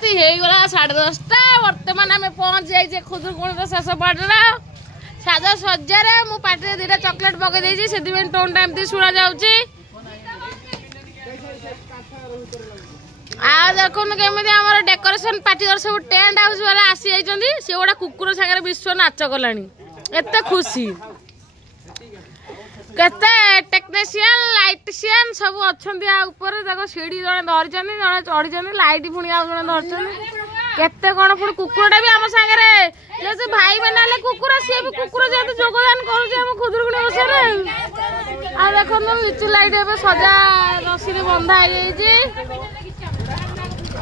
राति होगला 10:30 बर्तमान आम पहुंच जाइए खुदुरकुणी शेष पाटर साज सज्जा मु पाटे 2टा चॉकलेट पकई से टोन टाइम शुणा जाऊँगी देखो केमी आम डेकोरेशन पार्टी सब टेंट हाउस वाला आसी जाइए सी गोटा कुकुर सागर विश्व नाच गलानी एत खुशी केते टेक्नीशियन लाइटिशियन सब अच्छा सीढ़ी जड़े धरी जड़े चढ़ी लाइट पुणी आउ जड़े धरछन केते कौन पुणी कुकुरटा भी आम सागरे जेहेतु भाई मैंने कुकुर सी भी कुकुर जेहेतु योगदान करुचे खुदुरकुणी ओषारे आ देखो लिचु लाइट ए सजा रसी बंधा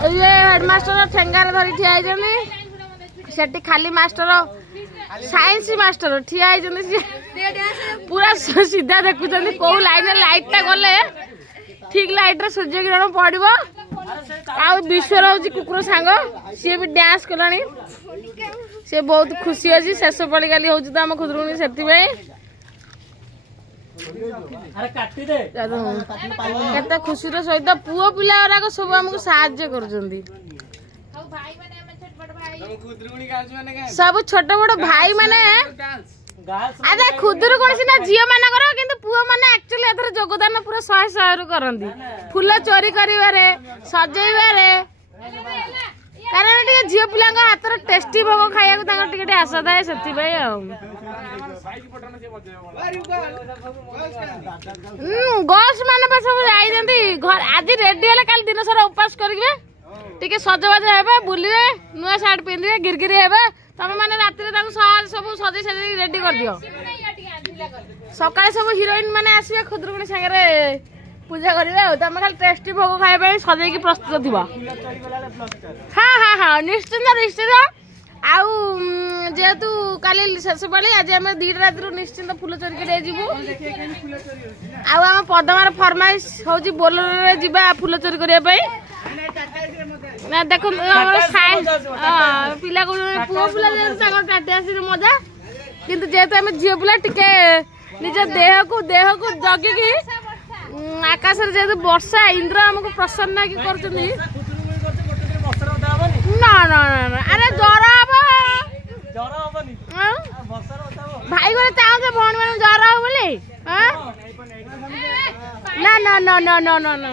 ये हेडमास्टर ठेंगार धरी ठिया सेठी खाली मास्टर साइंस मास्टर ठिया पूरा सीधा देखुं कौ लाइन लाइटा गले ठीक लाइट रे सूर्य किरण पड़ो आ विश्वर हूँ कुकुर सांग सी भी डांस कलानी सी बहुत खुशी अच्छी शेष पाली काली हूँ तो आम खुदुरकुणी से केते खुशी सहित पुओ पिला सब आमको साहाଯ୍य कर सब छोट बड़ भाई माने अरे खुदुरकुणी सीना झील मानकर किंतु पुओ माने एक्चुअली एथर योगदान पूरा 100 रु करंदी फूल चोरी करिवारे सजेइबारे कारण टिके झील पिला हाथ टेस्टी भोग खाया टिके आशा थाए से गर्ल्स माने सब जाइछंती घर आज रेडी हेले काल दिन सारा उपास करिवे टिके सजबाज हेबे बुलिवे नुआ शर्ट पिंधिवे गिरगिरी हेबे तमे माने राति रे ताको सब सजै सजै रेडी कर दियो सकाळे सब हीरोइन माने आसीबे खुदुरकुणी संगे पूजा करिवे तमे खाली टेस्टी भोग खाइबे सजै की प्रस्तुत थिबा हां हां हां निश्चित निश्चित आउ जेहेतु काली शेष पाली आज आम 2टा राति निश्चिंत फूल चोरी कर आम पदमार फरमाइश हूँ बोलेरो रे जीवा फूल चोरी करने ना देखो पिला पुओ पिला टाटे आस मजा किंतु जेहेतु आम झील पिला टिके निज देह को जगिकी आकाश जेहेतु वर्षा इंद्र आमको प्रसन्न कर ना ना ना अरे ज्वर भाई मैंने चाहते भौणी मैंने ज्वर हो बोले ना ना ना ना ना ना ना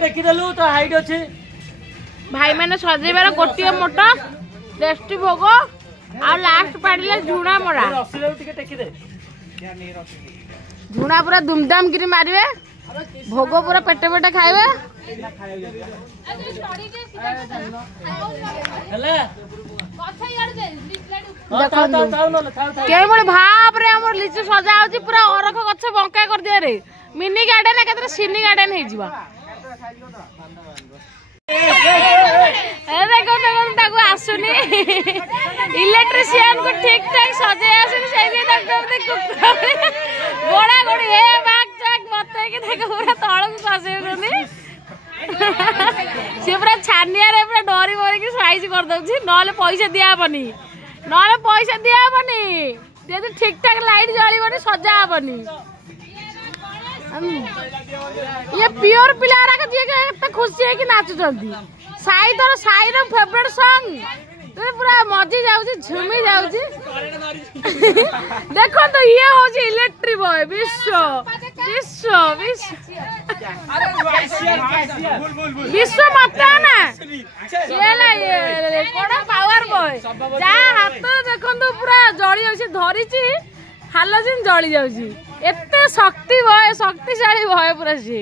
देखीदेलु तो हाइट अच्छे भाई मैंने सजेबार गोटे मोटा टेस्टी भोग आ लास्ट पाड़िले झुणा मरा झुणा पूरा धूमधाम गिरी मारिवे भोग पूरा पेटे पेटे खाइबे भाव रे हमर लिचु सजा होची पूरा अरख गछ बंका कर दिया रे मिनी गार्डन एकत्र सिनी गार्डन हे जिवा देखो देखो ताको आसुनी इलेक्ट्रिशियन को ठीक ठाक सजे आसुनी सेबी गोड़ा गोड़ी हे बाग चाक बते के देखो पूरा तळ को खसे होनी से पूरा छानिया रे पूरा डरी मरी के साइज कर दउची नले पैसा दिया बनी जे ठीक ठाक लाइट जळीबनी सजा बनी ये प्योर पिला खुशी है कि नाचुंती साई फेवरेट सॉन्ग पूरा मजी जाऊँ झुमी जाऊँ देखो तो ये हूँ इलेक्ट्रिक बॉय विश्व विश्व विश्व मत ना ये कौन पावर बॉय जहाँ हाथ देखो पूरा जली जाऊँ धरी हालोजिन जली जाऊँ एते शक्ति भय शक्तिशाली भय पूरा सी